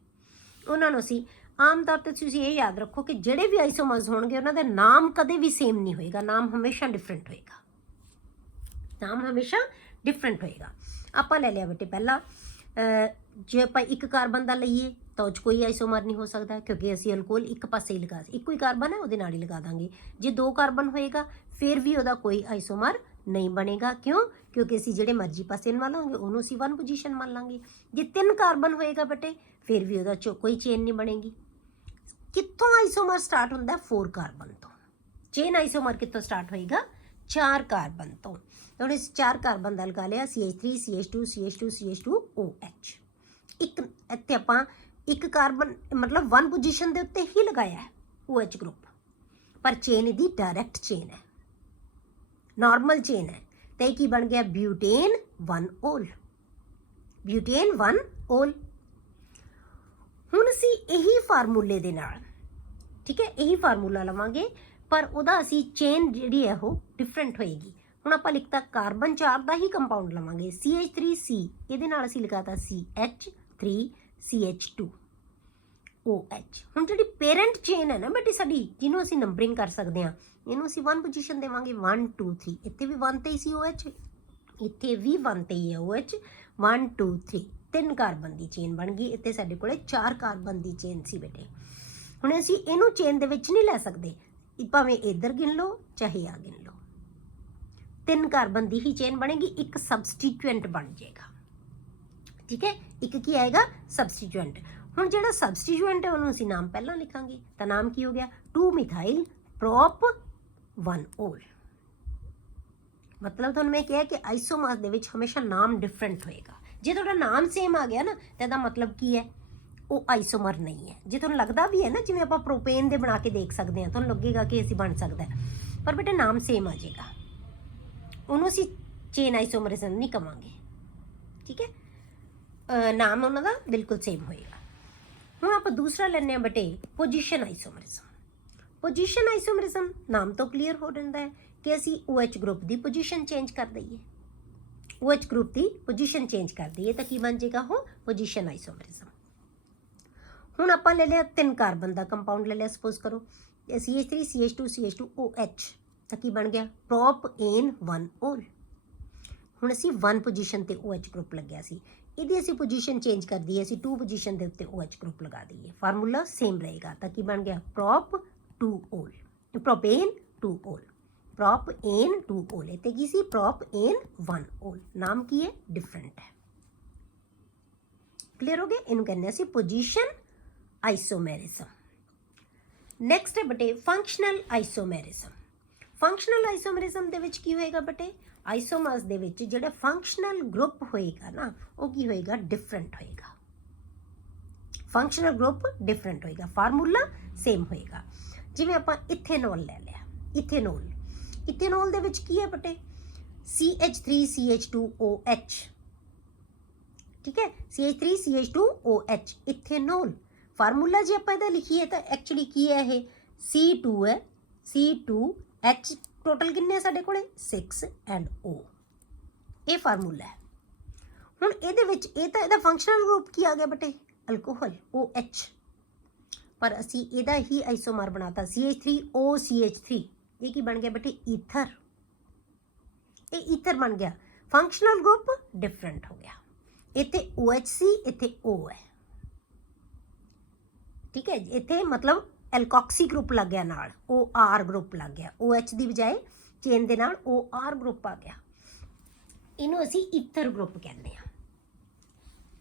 ਉਹਨਾਂ ਨੂੰ ਅਸੀਂ ਆਮ ਤੌਰ 'ਤੇ ਤੁਸੀਂ ਇਹ ਯਾਦ ਰੱਖੋ ਕਿ ਜਿਹੜੇ ਵੀ ਆਈਸੋਮਰਸ ਹੋਣਗੇ ਉਹਨਾਂ ਦਾ ਨਾਮ ਕਦੇ ਵੀ ਸੇਮ ਨਹੀਂ ਹੋਏਗਾ, ਨਾਮ ਹਮੇਸ਼ਾ ਡਿਫਰੈਂਟ ਹੋਏਗਾ, ਨਾਮ ਹਮੇਸ਼ਾ ਡਿਫਰੈਂਟ ਹੋਏਗਾ। ਆਪਾਂ ਲੈ ਲਿਆ ਬੇਟੇ ਪਹਿਲਾਂ ਜੇ ਆਪਾਂ 1 ਕਾਰਬਨ ਦਾ ਲਈਏ ਤਾਂ ਉਹ 'ਚ ਕੋਈ ਆਈਸੋਮਰ ਨਹੀਂ ਹੋ ਸਕਦਾ ਕਿਉਂਕਿ ਅਸੀਂ ਅਲਕੋਹਲ ਇੱਕ ਪਾਸੇ ਹੀ ਲਗਾ, ਇੱਕੋ ਹੀ ਕਾਰਬਨ ਹੈ ਉਹਦੇ ਨਾਲ ਹੀ ਲਗਾ ਦਾਂਗੇ। ਜੇ 2 ਕਾਰਬਨ ਹੋਏਗਾ ਫਿਰ ਵੀ ਉਹਦਾ ਕੋਈ ਆਈਸੋਮਰ ਨਹੀਂ ਬਣੇਗਾ। ਕਿਉਂ? ਕਿਉਂਕਿ ਅਸੀਂ ਜਿਹੜੇ ਮਰਜ਼ੀ ਪਾਸੇ ਮੰਨ ਲਾਂਗੇ ਉਹਨੂੰ ਅਸੀਂ 1 ਪੋਜੀਸ਼ਨ ਮੰਨ ਲਾਂਗੇ। ਜੇ 3 ਕਾਰਬਨ ਹੋਏਗਾ ਬੇਟੇ ਫਿਰ ਵੀ ਉਹਦਾ ਕੋਈ ਚੇਨ ਨਹੀਂ ਬਣੇਗੀ। ਕਿੱਥੋਂ ਆਈਸੋਮਰ ਸਟਾਰਟ ਹੁੰਦਾ 4 ਕਾਰਬਨ ਤੋਂ। ਚੇਨ ਆਈਸੋਮਰ ਕਿੱਥੋਂ ਸਟਾਰਟ ਹੋਏਗਾ 4 ਕਾਰਬਨ ਤੋਂ। ਹੁਣ ਇਸ 4 ਕਾਰਬਨ ਦਾ ਲਗਾ ਲਿਆ CH3 CH2 CH2 CH2 OH। ਇੱਕ ਇੱਥੇ ਆਪਾਂ 1 ਕਾਰਬਨ ਮਤਲਬ 1 ਪੋਜੀਸ਼ਨ ਦੇ ਉੱਤੇ ਹੀ ਲਗਾਇਆ ਹੈ OH ਗਰੁੱਪ, ਪਰ ਚੇਨ ਇਹਦੀ ਡਾਇਰੈਕਟ ਚੇਨ ਹੈ, ਨਾਰਮਲ ਚੇਨ ਹੈ। ਤਾਂ ਇਹ ਕੀ ਬਣ ਗਿਆ ਬਿਊਟੇਨ 1 ਓਲ, ਬਿਊਟੇਨ 1 ਓਲ। ਹੁਣ ਅਸੀਂ ਇਹੀ ਫਾਰਮੂਲੇ ਦੇ ਨਾਲ ਠੀਕ ਹੈ ਇਹੀ ਫਾਰਮੂਲਾ ਲਵਾਂਗੇ ਪਰ ਉਹਦਾ ਅਸੀਂ ਚੇਨ ਜਿਹੜੀ ਹੈ ਉਹ ਡਿਫਰੈਂਟ ਹੋਏਗੀ। ਹੁਣ ਆਪਾਂ ਲਿਖਤਾ ਕਾਰਬਨ 4 ਦਾ ਹੀ ਕੰਪਾਊਂਡ ਲਵਾਂਗੇ CH3C, ਇਹਦੇ ਨਾਲ ਅਸੀਂ ਲਿਖਾਤਾ CH3CH2 OH। ਹੁਣ ਜਿਹੜੀ ਪੇਰੈਂਟ ਚੇਨ ਹੈ ਨਾ ਬੇਟੀ ਸਾਡੀ ਜਿਹਨੂੰ ਅਸੀਂ ਨੰਬਰਿੰਗ ਕਰ ਸਕਦੇ ਹਾਂ ਇਹਨੂੰ ਅਸੀਂ 1 ਪੋਜੀਸ਼ਨ ਦੇਵਾਂਗੇ 1 2 3। ਇੱਥੇ ਵੀ 1 ਤੇ ਹੀ ਸੀ OH, ਇੱਥੇ ਵੀ 1 ਤੇ ਹੀ ਹੈ OH 1 2 3। 3 ਕਾਰਬਨ ਦੀ ਚੇਨ ਬਣ ਗਈ। ਇੱਥੇ ਸਾਡੇ ਕੋਲੇ 4 ਕਾਰਬਨ ਦੀ ਚੇਨ ਸੀ ਬੇਟੇ। ਹੁਣ ਅਸੀਂ ਇਹਨੂੰ ਚੇਨ ਦੇ ਵਿੱਚ ਨਹੀਂ ਲੈ ਸਕਦੇ, ਭਾਵੇਂ ਇੱਧਰ ਗਿਣ ਲਓ ਚਾਹੇ ਆ ਗਿਣ ਲਓ, 3 ਕਾਰਬਨ ਦੀ ਹੀ ਚੇਨ ਬਣੇਗੀ, ਇੱਕ ਸਬਸਟੀਟਿਊਐਂਟ ਬਣ ਜਾਏਗਾ। ਠੀਕ ਹੈ, ਇੱਕ ਕੀ ਆਏਗਾ ਸਬਸਟੀਟਿਊਐਂਟ। ਹੁਣ ਜਿਹੜਾ ਸਬਸਟੀਟਿਊਐਂਟ ਹੈ ਉਹਨੂੰ ਅਸੀਂ ਨਾਮ ਪਹਿਲਾਂ ਲਿਖਾਂਗੇ, ਤਾਂ ਨਾਮ ਕੀ ਹੋ ਗਿਆ 2 ਮਿਥਾਈਲ ਪ੍ਰੋਪ 1 올। ਮਤਲਬ ਤੁਹਾਨੂੰ ਮੈਂ ਕਿਹਾ ਕਿ ਆਈਸੋਮਰਸ ਦੇ ਵਿੱਚ ਹਮੇਸ਼ਾ ਨਾਮ ਡਿਫਰੈਂਟ ਹੋਏਗਾ। ਜੇ ਤੁਹਾਡਾ ਨਾਮ ਸੇਮ ਆ ਗਿਆ ਨਾ ਤਾਂ ਇਹਦਾ ਮਤਲਬ ਕੀ ਹੈ, ਉਹ ਆਈਸੋਮਰ ਨਹੀਂ ਹੈ। ਜੇ ਤੁਹਾਨੂੰ ਲੱਗਦਾ ਵੀ ਹੈ ਨਾ, ਜਿਵੇਂ ਆਪਾਂ ਪ੍ਰੋਪੇਨ ਦੇ ਬਣਾ ਕੇ ਦੇਖ ਸਕਦੇ ਹਾਂ, ਤੁਹਾਨੂੰ ਲੱਗੇਗਾ ਕਿ ਅਸੀਂ ਬਣ ਸਕਦਾ, ਪਰ ਬੇਟਾ ਨਾਮ ਸੇਮ ਆ ਜਾਏਗਾ, ਉਹਨੂੰ ਅਸੀਂ ਚੇਨ ਆਈਸੋਮਰਿਜ਼ਮ ਨਹੀਂ ਕਵਾਂਗੇ। ਠੀਕ ਹੈ, ਨਾਮ ਉਹਨਾਂ ਦਾ ਬਿਲਕੁਲ ਸੇਮ ਹੋਏਗਾ। ਹੁਣ ਆਪਾਂ ਦੂਸਰਾ ਲੈਂਦੇ ਹਾਂ ਬੇਟੇ ਪੋਜੀਸ਼ਨ ਆਈਸੋਮਰਿਜ਼ਮ। ਪੋਜੀਸ਼ਨ ਆਈਸੋਮਰਿਜ਼ਮ ਨਾਮ ਤੋਂ ਕਲੀਅਰ ਹੋ ਜਾਂਦਾ ਹੈ ਕਿ ਅਸੀਂ OH ਗਰੁੱਪ ਦੀ ਪੋਜੀਸ਼ਨ ਚੇਂਜ ਕਰ ਦਈਏ, OH ਗਰੁੱਪ ਦੀ ਪੋਜੀਸ਼ਨ ਚੇਂਜ ਕਰ ਦਈਏ ਤਾਂ ਕੀ ਬਣ ਜਾਏਗਾ ਉਹ ਪੋਜੀਸ਼ਨ ਆਈਸੋਮਰਿਜ਼ਮ। ਹੁਣ ਆਪਾਂ ਲੈ ਲਿਆ 3 ਕਾਰਬਨ ਦਾ ਕੰਪਾਊਂਡ ਲੈ ਲਿਆ, ਸਪੋਜ਼ ਕਰੋ CH3 CH2 CH2 OH, ਤਾਂ ਕੀ ਬਣ ਗਿਆ ਪ੍ਰੋਪੇਨ 1 올। ਹੁਣ ਅਸੀਂ 1 ਪੋਜੀਸ਼ਨ ਤੇ OH ਗਰੁੱਪ ਲੱਗਿਆ ਸੀ, ਇਹਦੀ ਅਸੀਂ ਪੋਜੀਸ਼ਨ ਚੇਂਜ ਕਰ ਦਈਏ, ਅਸੀਂ 2 ਪੋਜੀਸ਼ਨ ਦੇ ਉੱਤੇ OH ਗਰੁੱਪ ਲਗਾ ਦਈਏ, ਫਾਰਮੂਲਾ ਸੇਮ ਰਹੇਗਾ, ਤਾਂ ਕੀ ਬਣ ਗਿਆ ਪ੍ਰੋਪ 2 올, ਪ੍ਰੋਪੇਨ 2 올, ਪ੍ਰੋਪੇਨ 2 올। ਤੇ ਕੀ ਸੀ ਪ੍ਰੋਪੇਨ 1 올, ਨਾਮ ਕੀ ਹੈ ਡਿਫਰੈਂਟ ਹੈ। ਕਲੀਅਰ ਹੋ ਗਿਆ, ਇਹਨੂੰ ਕਹਿੰਦੇ ਅਸੀਂ ਪੋਜੀਸ਼ਨ ਆਈਸੋਮੈਰਿਜ਼ਮ। ਨੈਕਸਟ ਹੈ ਬੇਟੇ ਫੰਕਸ਼ਨਲ ਆਈਸੋਮੈਰਿਜ਼ਮ। ਫੰਕਸ਼ਨਲ ਆਈਸੋਮਰਿਜ਼ਮ ਦੇ ਵਿੱਚ ਕੀ ਹੋਏਗਾ ਬੇਟੇ, ਆਈਸੋਮਰਸ ਦੇ ਵਿੱਚ ਜਿਹੜਾ ਫੰਕਸ਼ਨਲ ਗਰੁੱਪ ਹੋਏਗਾ ਨਾ ਉਹ ਕੀ ਹੋਏਗਾ ਡਿਫਰੈਂਟ ਹੋਏਗਾ। ਫੰਕਸ਼ਨਲ ਗਰੁੱਪ ਡਿਫਰੈਂਟ ਹੋਏਗਾ, ਫਾਰਮੂਲਾ ਸੇਮ ਹੋਏਗਾ। ਜਿਵੇਂ ਆਪਾਂ ਇਥੇਨੋਲ ਲੈ ਲਿਆ, ਇਥੇਨੋਲ, ਇਥੇਨੋਲ ਦੇ ਵਿੱਚ ਕੀ ਹੈ ਬੇਟੇ CH3 CH2OH। ਠੀਕ ਹੈ, CH3 CH2OH ਇਥੇਨੋਲ। ਫਾਰਮੂਲਾ ਜੇ ਆਪਾਂ ਇਹਦਾ ਲਿਖੀਏ ਤਾਂ ਐਕਚੁਅਲੀ ਕੀ ਹੈ ਇਹ C2 ਹੈ, C2H, ਟੋਟਲ ਕਿੰਨੇ ਸਾਡੇ ਕੋਲੇ 6 ਐਂਡ O, ਇਹ ਫਾਰਮੂਲਾ ਹੈ। ਹੁਣ ਇਹਦੇ ਵਿੱਚ ਇਹ ਤਾਂ ਇਹਦਾ ਫੰਕਸ਼ਨਲ ਗਰੁੱਪ ਕੀ ਆ ਗਿਆ ਬੇਟੇ ਅਲਕੋਹਲ OH, ਪਰ ਅਸੀਂ ਇਹਦਾ ਹੀ ਆਈਸੋਮਰ ਬਣਾਤਾ CH3OCH3, ਇਹ ਕੀ ਬਣ ਗਿਆ ਬੇਟੇ ਈਥਰ, ਇਹ ਈਥਰ ਬਣ ਗਿਆ। ਫੰਕਸ਼ਨਲ ਗਰੁੱਪ ਡਿਫਰੈਂਟ ਹੋ ਗਿਆ, ਇੱਥੇ OH ਸੀ ਇੱਥੇ O ਹੈ। ਠੀਕ ਹੈ, ਇੱਥੇ ਮਤਲਬ ਐਲਕੋਕਸੀ ਗਰੁੱਪ ਲੱਗ ਗਿਆ ਨਾਲ, OR ਗਰੁੱਪ ਲੱਗ ਗਿਆ, OH ਦੀ ਬਜਾਏ ਚੇਨ ਦੇ ਨਾਲ OR ਗਰੁੱਪ ਆ ਗਿਆ, ਇਹਨੂੰ ਅਸੀਂ ਈਥਰ ਗਰੁੱਪ ਕਹਿੰਦੇ ਹਾਂ।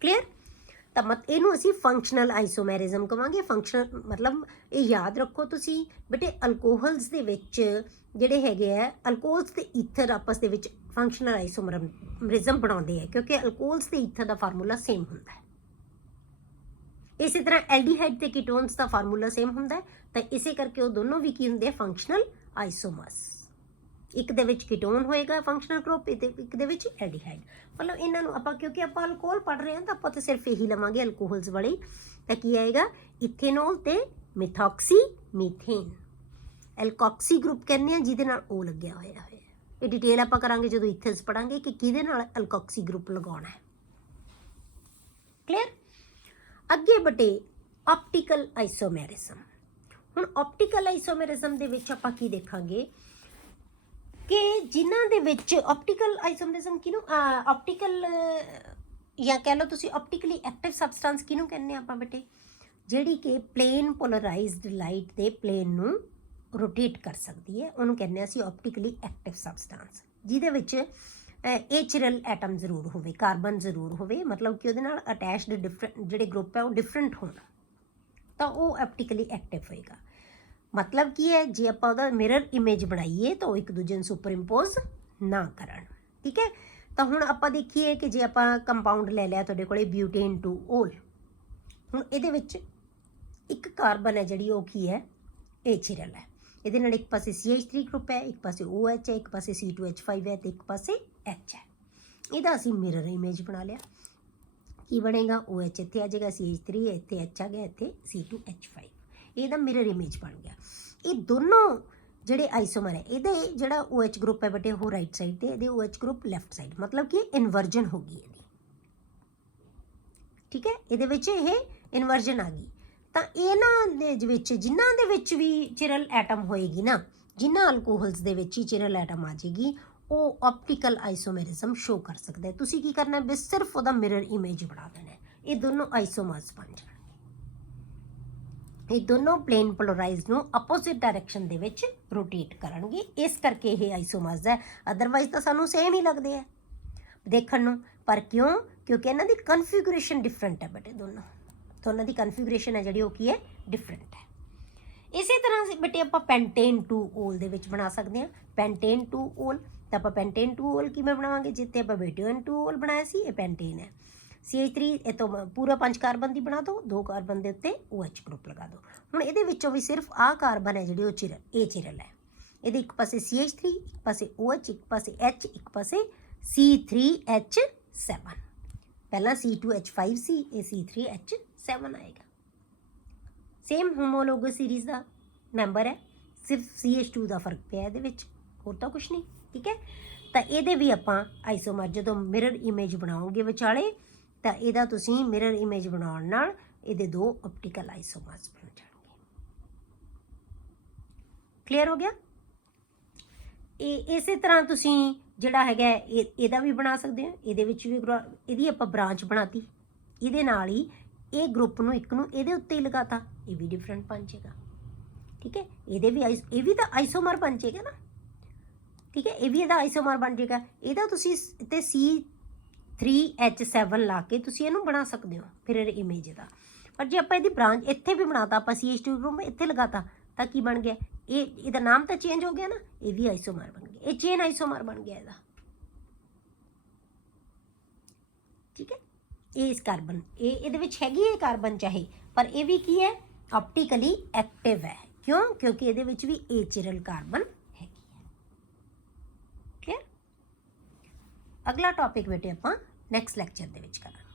ਕਲੀਅਰ, ਤਾਂ ਇਹਨੂੰ ਅਸੀਂ ਫੰਕਸ਼ਨਲ ਆਈਸੋਮੈਰਿਜ਼ਮ ਕਵਾਂਗੇ। ਫੰਕਸ਼ਨਲ ਮਤਲਬ ਇਹ ਯਾਦ ਰੱਖੋ ਤੁਸੀਂ ਬੇਟੇ, ਅਲਕੋਹਲਸ ਦੇ ਵਿੱਚ ਜਿਹੜੇ ਹੈਗੇ ਆ ਅਲਕੋਹਲਸ ਤੇ ਈਥਰ ਆਪਸ ਦੇ ਵਿੱਚ ਫੰਕਸ਼ਨਲ ਆਈਸੋਮਰਿਜ਼ਮ ਬਣਾਉਂਦੇ ਆ, ਕਿਉਂਕਿ ਅਲਕੋਹਲਸ ਤੇ ਈਥਰ ਦਾ ਫਾਰਮੂਲਾ ਸੇਮ ਹੁੰਦਾ ਹੈ। ਇਸੇ ਤਰ੍ਹਾਂ ਐਲਡੀਹਾਈਡ ਤੇ ਕੀਟੋਨਸ ਦਾ ਫਾਰਮੂਲਾ ਸੇਮ ਹੁੰਦਾ ਹੈ, ਤਾਂ ਇਸੇ ਕਰਕੇ ਉਹ ਦੋਨੋਂ ਵੀ ਕੀ ਹੁੰਦੇ ਆ ਫੰਕਸ਼ਨਲ ਆਈਸੋਮਰਸ। ਇੱਕ ਦੇ ਵਿੱਚ ਕੀਟੋਨ ਹੋਏਗਾ ਫੰਕਸ਼ਨਲ ਗਰੁੱਪ, ਇੱਕ ਦੇ ਵਿੱਚ ਐਲਡੀਹਾਈਡ। ਮਤਲਬ ਇਹਨਾਂ ਨੂੰ ਆਪਾਂ ਕਿਉਂਕਿ ਆਪਾਂ ਅਲਕੋਹਲ ਪੜ੍ਹ ਰਹੇ ਹਾਂ ਤਾਂ ਆਪਾਂ ਤਾਂ ਸਿਰਫ ਇਹੀ ਲਵਾਂਗੇ ਅਲਕੋਹਲਸ ਵਾਲੀ, ਤਾਂ ਕੀ ਆਏਗਾ ਇਥੇਨੋਲ ਤੇ ਮਿਥੋਕਸੀ ਮੀਥੇਨ। ਐਲਕੋਕਸੀ ਗਰੁੱਪ ਕਹਿੰਦੇ ਆ ਜਿਹਦੇ ਨਾਲ O ਲੱਗਿਆ ਹੋਇਆ ਹੈ। ਇਹ ਡਿਟੇਲ ਆਪਾਂ ਕਰਾਂਗੇ ਜਦੋਂ ਇਥਰਸ ਪੜਾਂਗੇ ਕਿ ਕਿਹਦੇ ਨਾਲ ਐਲਕੋਕਸੀ ਗਰੁੱਪ ਲਗਾਉਣਾ ਹੈ। ਕਲੀਅਰ, ਅੱਗੇ ਬਟੇ ਆਪਟੀਕਲ ਆਈਸੋਮੈਰਿਜ਼ਮ। ਹੁਣ ਆਪਟੀਕਲ ਆਈਸੋਮੈਰਿਜ਼ਮ ਦੇ ਵਿੱਚ ਆਪਾਂ ਕੀ ਦੇਖਾਂਗੇ ਕਿ ਜਿਨ੍ਹਾਂ ਦੇ ਵਿੱਚ ਆਪਟੀਕਲ ਆਈਸੋਮੈਰਿਜ਼ਮ ਕਿਹਨੂੰ ਆਪਟੀਕਲ ਜਾਂ ਕਹਿ ਲਓ ਤੁਸੀਂ ਆਪਟੀਕਲੀ ਐਕਟਿਵ ਸਬਸਟੈਂਸ ਕਿਹਨੂੰ ਕਹਿੰਦੇ ਆਪਾਂ ਬੇਟੇ, ਜਿਹੜੀ ਕਿ ਪਲੇਨ ਪੋਲਰਾਈਜ਼ਡ ਲਾਈਟ ਦੇ ਪਲੇਨ ਨੂੰ ਰੋਟੇਟ ਕਰ ਸਕਦੀ ਹੈ, ਉਹਨੂੰ ਕਹਿੰਦੇ ਅਸੀਂ ਆਪਟੀਕਲੀ ਐਕਟਿਵ ਸਬਸਟੈਂਸ, ਜਿਹਦੇ ਵਿੱਚ ਏਚਰਲ ਐਟਮ ਜ਼ਰੂਰ ਹੋਵੇ, ਕਾਰਬਨ ਜ਼ਰੂਰ ਹੋਵੇ, ਮਤਲਬ ਕਿ ਉਹਦੇ ਨਾਲ ਅਟੈਚਡ ਡਿਫਰੈਂਟ ਜਿਹੜੇ ਗਰੁੱਪ ਹੈ ਉਹ ਡਿਫਰੈਂਟ ਹੋਣ, ਤਾਂ ਉਹ ਆਪਟੀਕਲੀ ਐਕਟਿਵ ਹੋਏਗਾ। ਮਤਲਬ ਕੀ ਹੈ, ਜੇ ਆਪਾਂ ਉਹਦਾ ਮਿਰਰ ਇਮੇਜ ਬਣਾਈਏ ਤਾਂ ਉਹ ਇੱਕ ਦੂਜੇ ਨੂੰ ਸੁਪਰ ਇੰਪੋਜ਼ ਨਾ ਕਰਨ। ਠੀਕ ਹੈ, ਤਾਂ ਹੁਣ ਆਪਾਂ ਦੇਖੀਏ ਕਿ ਜੇ ਆਪਾਂ ਕੰਪਾਊਂਡ ਲੈ ਲਿਆ ਤੁਹਾਡੇ ਕੋਲੇ ਬਿਊਟੇਨ 2 올, ਹੁਣ ਇਹਦੇ ਵਿੱਚ ਇੱਕ ਕਾਰਬਨ ਹੈ ਜਿਹੜੀ ਉਹ ਕੀ ਹੈ ਏਚਰਲ ਹੈ, ਇਹਦੇ ਨਾਲ ਇੱਕ ਪਾਸੇ CH3 ਗਰੁੱਪ ਹੈ, ਇੱਕ ਪਾਸੇ OH ਹੈ, ਇੱਕ ਪਾਸੇ C2H5 ਹੈ ਤੇ ਇੱਕ ਪਾਸੇ H ਹੈ। ਇਹਦਾ ਅਸੀਂ ਮਿਰਰ ਇਮੇਜ ਬਣਾ ਲਿਆ, ਕੀ ਬਣੇਗਾ OH ਇੱਥੇ ਆ ਜਾਏਗਾ, CH3 ਇੱਥੇ H ਆ ਗਿਆ, ਇੱਥੇ C2H5, ਇਹਦਾ ਮਿਰਰ ਇਮੇਜ ਬਣ ਗਿਆ। ਇਹ ਦੋਨੋਂ ਜਿਹੜੇ ਆਈਸੋਮਰ ਹੈ, ਇਹਦੇ ਜਿਹੜਾ OH ਗਰੁੱਪ ਹੈ ਬੇਟੇ ਉਹ ਰਾਈਟ ਸਾਈਡ ਤੇ, ਇਹਦੇ OH ਗਰੁੱਪ ਲੈਫਟ ਸਾਈਡ, ਮਤਲਬ ਕਿ ਇਨਵਰਜਨ ਹੋ ਗਈ ਇਹਦੀ। ਠੀਕ ਹੈ, ਇਹਦੇ ਵਿੱਚ ਇਹ ਇਨਵਰਜਨ ਆ ਗਈ। ਤਾਂ ਇਹਨਾਂ ਦੇ ਵਿੱਚ ਜਿਨ੍ਹਾਂ ਦੇ ਵਿੱਚ ਵੀ ਚਿਰਲ ਐਟਮ ਹੋਏਗੀ ਨਾ, ਜਿਨ੍ਹਾਂ ਅਲਕੋਹਲਸ ਦੇ ਵਿੱਚ ਹੀ ਚਿਰਲ ਐਟਮ ਆ ਜਾਏਗੀ, ਉਹ ਆਪਟੀਕਲ ਆਈਸੋਮੈਰਿਜ਼ਮ ਸ਼ੋ ਕਰ ਸਕਦਾ ਹੈ। ਤੁਸੀਂ ਕੀ ਕਰਨਾ ਹੈ, ਸਿਰਫ ਉਹਦਾ ਮਿਰਰ ਇਮੇਜ ਬਣਾ ਦੇਣਾ ਹੈ। ਇਹ ਦੋਨੋਂ ਆਈਸੋਮਰਸ ਬਣ ਜਾਣਗੇ। ਇਹ ਦੋਨੋਂ ਪਲੇਨ ਪੋਲਰਾਈਜ਼ ਨੂੰ ਆਪੋਜ਼ਿਟ ਡਾਇਰੈਕਸ਼ਨ ਦੇ ਵਿੱਚ ਰੋਟੇਟ ਕਰਨਗੇ, ਇਸ ਕਰਕੇ ਇਹ ਆਈਸੋਮਰਸ ਹੈ। ਅਦਰਵਾਈਜ਼ ਤਾਂ ਸਾਨੂੰ ਸੇਮ ਹੀ ਲੱਗਦੇ ਆ ਦੇਖਣ ਨੂੰ, ਪਰ ਕਿਉਂ? ਕਿਉਂਕਿ ਇਹਨਾਂ ਦੀ ਕਨਫੀਗੂਰੇਸ਼ਨ ਡਿਫਰੈਂਟ ਹੈ ਬੇਟੇ ਦੋਨੋਂ। ਦੋਨਾਂ ਦੀ ਕਨਫੀਗੂਰੇਸ਼ਨ ਹੈ ਜਿਹੜੀ ਉਹ ਕੀ ਹੈ, ਡਿਫਰੈਂਟ ਹੈ। ਇਸੇ ਤਰ੍ਹਾਂ ਬੇਟੇ ਆਪਾਂ ਪੈਂਟੇਨ 2 ਓਲ ਦੇ ਵਿੱਚ ਬਣਾ ਸਕਦੇ ਹਾਂ। ਪੈਂਟੇਨ 2 ਓਲ ਤਾਂ ਆਪਾਂ ਪੈਂਟੇਨ 2 ਓਲ ਕਿਵੇਂ ਬਣਾਵਾਂਗੇ? ਜਿੱਥੇ ਆਪਾਂ ਬੇਟੇਨ 2 ਓਲ ਬਣਾਇਆ ਸੀ, ਇਹ ਪੈਂਟੇਨ ਹੈ। CH3 ਇਹ ਤੋਂ ਪੂਰਾ 5 ਕਾਰਬਨ ਦੀ ਬਣਾ ਦਿਓ, 2 ਕਾਰਬਨ ਦੇ ਉੱਤੇ OH ਗਰੁੱਪ ਲਗਾ ਦਿਓ। ਹੁਣ ਇਹਦੇ ਵਿੱਚੋਂ ਵੀ ਸਿਰਫ ਆਹ ਕਾਰਬਨ ਹੈ ਜਿਹੜੀ ਉਹ ਚਿਰਲ, ਇਹ ਚਿਰਲ ਹੈ। ਇਹਦੇ ਇੱਕ ਪਾਸੇ CH3, ਇੱਕ ਪਾਸੇ OH, ਇੱਕ ਪਾਸੇ H, ਇੱਕ ਪਾਸੇ C3H7। ਪਹਿਲਾਂ C2H5 ਸੀ, ਇਹ C3H7 ਆਏਗਾ। ਸੇਮ ਹੋਮੋਲੋਗਸ ਸੀਰੀਜ਼ ਦਾ ਮੈਂਬਰ ਹੈ, ਸਿਰਫ CH2 ਦਾ ਫਰਕ ਪਿਆ ਇਹਦੇ ਵਿੱਚ, ਹੋਰ ਤਾਂ ਕੁਛ ਨਹੀਂ। ਠੀਕ ਹੈ, ਤਾਂ ਇਹਦੇ ਵੀ ਆਪਾਂ ਆਈਸੋਮਰ ਜਦੋਂ ਮਿਰਰ ਇਮੇਜ ਬਣਾਓਗੇ ਵਿਚਾਲੇ, ਤਾਂ ਇਹਦਾ ਤੁਸੀਂ ਮਿਰਰ ਇਮੇਜ ਬਣਾਉਣ ਨਾਲ ਇਹਦੇ 2 ਆਪਟੀਕਲ ਆਈਸੋਮਰਸ ਬਣ ਜਾਣਗੇ। ਕਲੀਅਰ ਹੋ ਗਿਆ? ਇਹ ਇਸੇ ਤਰ੍ਹਾਂ ਤੁਸੀਂ ਜਿਹੜਾ ਹੈਗਾ ਇਹਦਾ ਵੀ ਬਣਾ ਸਕਦੇ ਹੋ। ਇਹਦੇ ਵਿੱਚ ਵੀ ਇਹਦੀ ਆਪਾਂ ਬ੍ਰਾਂਚ ਬਣਾਤੀ, ਇਹਦੇ ਨਾਲ ਹੀ ਇਹ ਗਰੁੱਪ ਨੂੰ ਇੱਕ ਨੂੰ ਇਹਦੇ ਉੱਤੇ ਹੀ ਲਗਾਤਾ, ਇਹ ਵੀ ਡਿਫਰੈਂਟ ਬਣ ਜਾਏਗਾ। ਠੀਕ ਹੈ, ਇਹਦੇ ਵੀ ਇਹ ਵੀ ਤਾਂ ਆਈਸੋਮਰ ਬਣ ਜਾਏਗਾ ਨਾ। ਠੀਕ ਹੈ, ਇਹ ਵੀ ਇਹਦਾ ਆਈਸੋਮਰ ਬਣ ਜਾਏਗਾ। ਇਹਦਾ ਤੁਸੀਂ ਤੇ C3H7 ਲਾ ਕੇ ਤੁਸੀਂ ਇਹਨੂੰ ਬਣਾ ਸਕਦੇ ਹੋ ਮਿਰਰ ਇਮੇਜ ਦਾ। ਪਰ ਜੇ ਆਪਾਂ ਇਹਦੀ ਬ੍ਰਾਂਚ ਇੱਥੇ ਵੀ ਬਣਾਤਾ, ਆਪਾਂ CH2 ਗਰੁੱਪ ਇੱਥੇ ਲਗਾਤਾ, ਤਾਂ ਕੀ ਬਣ ਗਿਆ? ਇਹਦਾ ਨਾਮ ਤਾਂ ਚੇਂਜ ਹੋ ਗਿਆ ਨਾ, ਇਹ ਵੀ ਆਈਸੋਮਰ ਬਣ ਗਿਆ, ਇਹ ਚੇਨ ਆਈਸੋਮਰ ਬਣ ਗਿਆ ਇਹਦਾ। ਠੀਕ ਹੈ, ਇਹ ਇਸ ਕਾਰਬਨ ਇਹਦੇ ਵਿੱਚ ਹੈਗੀ ਹੈ ਕਾਰਬਨ ਚਾਹੇ, ਪਰ ਇਹ ਵੀ ਕੀ ਹੈ, ਆਪਟੀਕਲੀ ਐਕਟਿਵ ਹੈ। ਕਿਉਂ? ਕਿਉਂਕਿ ਇਹਦੇ ਵਿੱਚ ਵੀ ਚਿਰਲ ਕਾਰਬਨ ਹੈਗੀ ਹੈ। ਕਲੀਅਰ? ਅਗਲਾ ਟੌਪਿਕ ਬੇਟੇ ਆਪਾਂ ਨੈਕਸਟ ਲੈਕਚਰ ਦੇ ਵਿੱਚ ਕਰਾਂਗੇ।